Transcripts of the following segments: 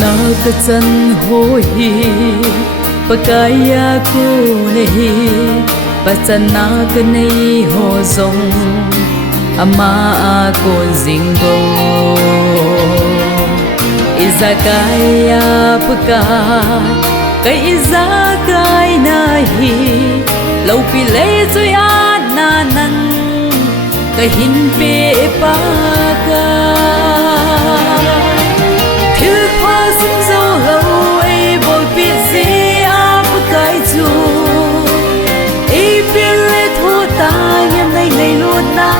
na ka chan ho hi pakaya ku nei pachana ka nei ho zong ama a ko zingbo izakaya paka kai izakai na hi lau pi le chu ya na nan ka hin pe pa ka thil pha sim zo lo ai bol pi si ap kai chu e pi le thu ta yam nei nei lu na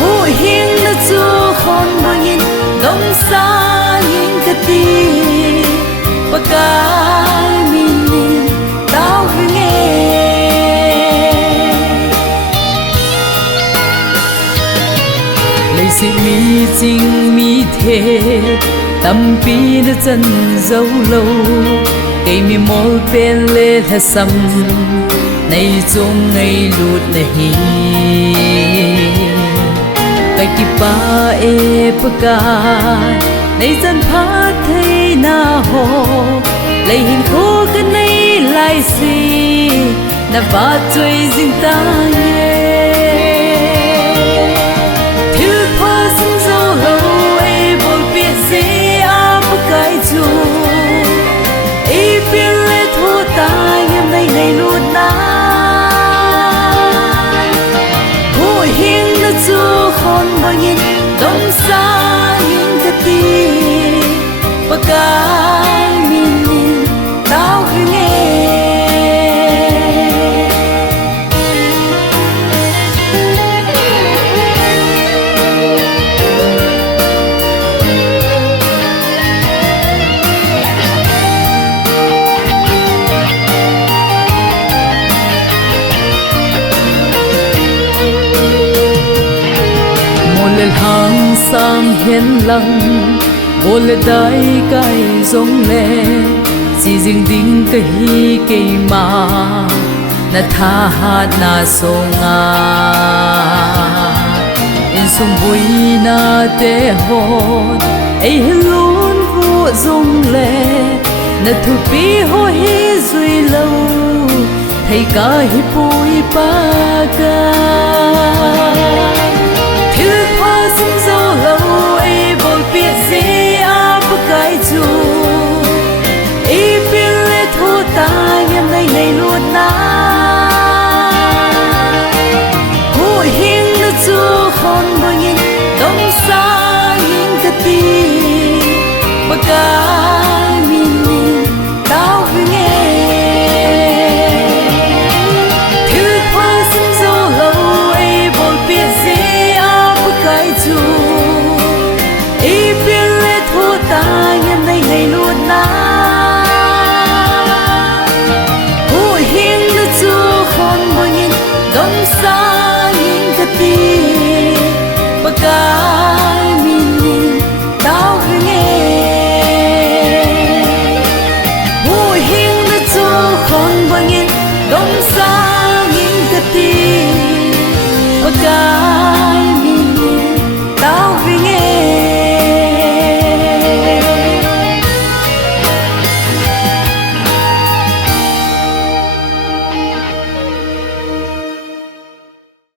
hu hin na chu khon bangin dong sa yin ka ti pa ka si mi ching mi the tâm pi na chân dấu lâu cây mi mol pen le tha sam nay chung ngày lut nahi cây ki pa e paka nay chân pha thei na ho lấy hin khu cái nay lai si na ba chui jing ta ye bangin dong sa yin ka ti pakai min tao nge hang sang hiền lăng vô lệ đại cái giống lệ chỉ riêng đinh cái hi cây mà na tha hát na song à in sung vui na te hồn ấy luôn vô giống lệ na thu pi ho hi duy lâu thấy cả hi bụi ba ca này luôn na hu hin na chu khon bangin dong sa yin ka ti baka min tao nge thil pha sim zo lo ai bol pi si a bakai chu e pi le thu ta yam này luôn na dong sa yin ka ti pakai min tao nge hu hin na chu khon bangin dong sa